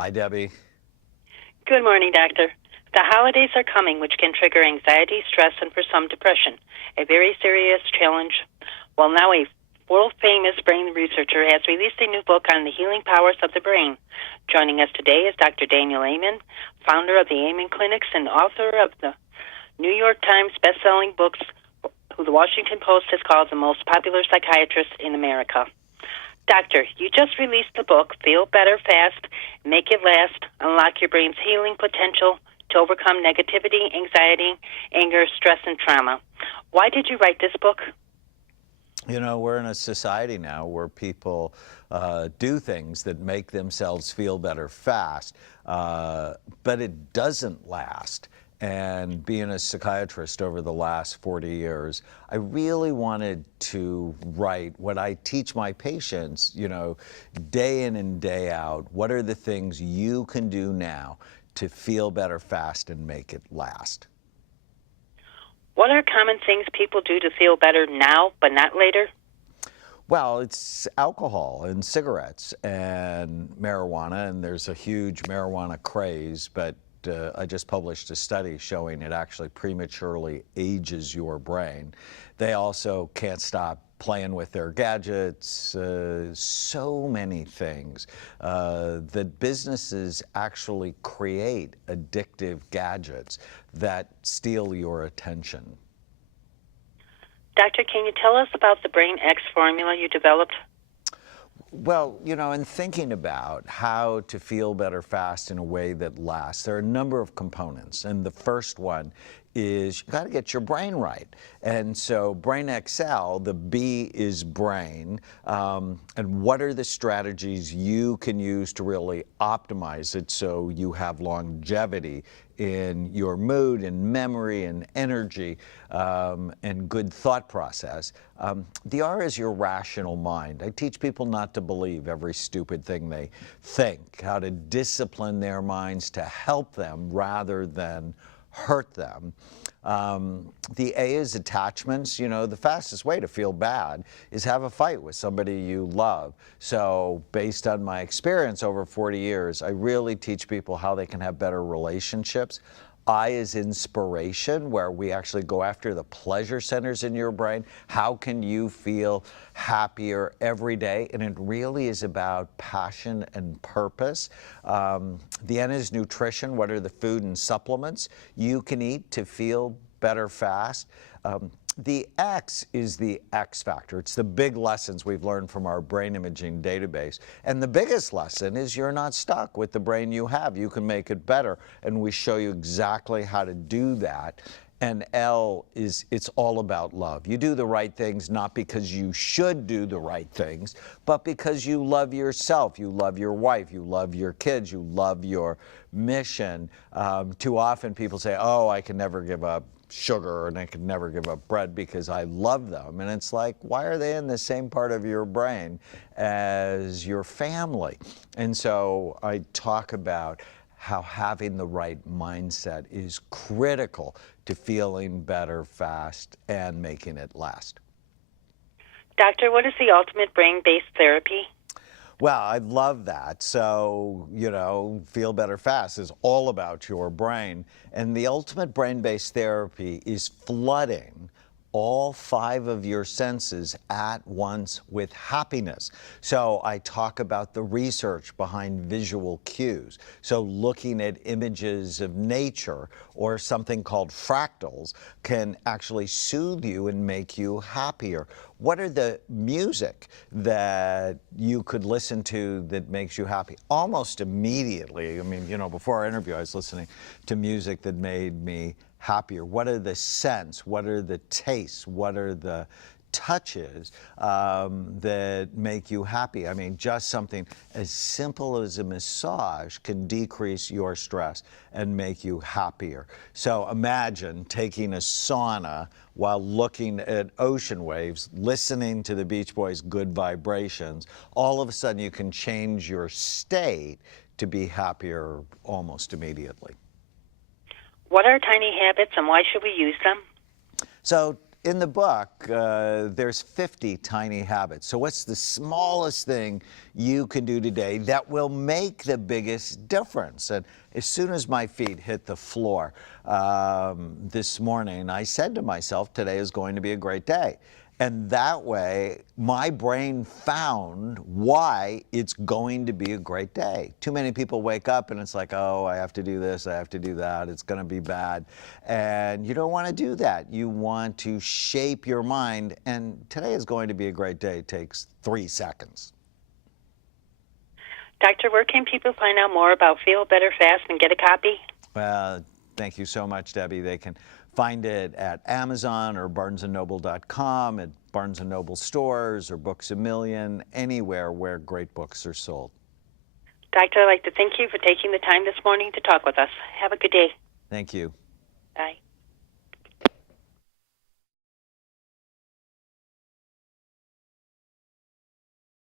Hi, Debbie. Good morning, Doctor. The holidays are coming, which can trigger anxiety, stress, and for some, depression. A very serious challenge. Well, now a world-famous brain researcher has released a new book on the healing powers of the brain. Joining us today is Dr. Daniel Amen, founder of the Amen Clinics and author of the New York Times best-selling books, who the Washington Post has called the most popular psychiatrist in America. Doctor, you just released the book, Feel Better Fast, Make It Last, Unlock Your Brain's Healing Potential to Overcome Negativity, Anxiety, Anger, Stress, and Trauma. Why did you write this book? You know, we're in a society now where people do things that make themselves feel better fast, but it doesn't last. And being a psychiatrist over the last 40 years, I really wanted to write what I teach my patients, you know, day in and day out. What are the things you can do now to feel better fast and make it last? What are common things people do to feel better now but not later? Well, it's alcohol and cigarettes and marijuana, and there's a huge marijuana craze, but I just published a study showing it actually prematurely ages your brain. They also can't stop playing with their gadgets, so many things that businesses actually create addictive gadgets that steal your attention. Doctor, can you tell us about the Brain X formula you developed? Well, you know, in thinking about how to feel better fast in a way that lasts, there are a number of components. And the first one is you got to get your brain right. And so Brain XL, the B is brain. And what are the strategies you can use to really optimize it so you have longevity in your mood and memory and energy and good thought process. The R is your rational mind. I teach people not to believe every stupid thing they think, how to discipline their minds to help them rather than hurt them. The A is attachments. You know, the fastest way to feel bad is have a fight with somebody you love. So based on my experience over 40 years, I really teach people how they can have better relationships. I is inspiration, where we actually go after the pleasure centers in your brain. How can you feel happier every day? And it really is about passion and purpose. The N is nutrition. What are the food and supplements you can eat to feel better fast? The X is the X factor. It's the big lessons we've learned from our brain imaging database. And the biggest lesson is you're not stuck with the brain you have. You can make it better. And we show you exactly how to do that. And L is, it's all about love. You do the right things not because you should do the right things, but because you love yourself, you love your wife, you love your kids, you love your mission. Too often people say, oh, I can never give up sugar and I could never give up bread because I love them. And it's like, why are they in the same part of your brain as your family? And so I talk about how having the right mindset is critical to feeling better fast and making it last. Doctor, what is the ultimate brain-based therapy? Well, I love that. So, you know, Feel Better Fast is all about your brain. And the ultimate brain-based therapy is flooding all 5 of your senses at once with happiness. So I talk about the research behind visual cues. So looking at images of nature or something called fractals can actually soothe you and make you happier. What are the music that you could listen to that makes you happy? Almost immediately. I mean, you know, before our interview, I was listening to music that made me happier. What are the scents? What are the tastes? What are the touches that make you happy? I mean, just something as simple as a massage can decrease your stress and make you happier. So imagine taking a sauna while looking at ocean waves, listening to the Beach Boys' Good Vibrations. All of a sudden you can change your state to be happier almost immediately. What are tiny habits and why should we use them? So in the book, there's 50 tiny habits. So what's the smallest thing you can do today that will make the biggest difference? And as soon as my feet hit the floor this morning, I said to myself, today is going to be a great day. And that way, my brain found why it's going to be a great day. Too many people wake up and it's like, oh, I have to do this, I have to do that, it's going to be bad. And you don't want to do that. You want to shape your mind. And today is going to be a great day. It takes 3 seconds. Doctor, where can people find out more about Feel Better Fast and get a copy? Well, thank you so much, Debbie. They can find it at Amazon or barnesandnoble.com, at Barnes & Noble stores or Books A Million, anywhere where great books are sold. Doctor, I'd like to thank you for taking the time this morning to talk with us. Have a good day. Thank you. Bye.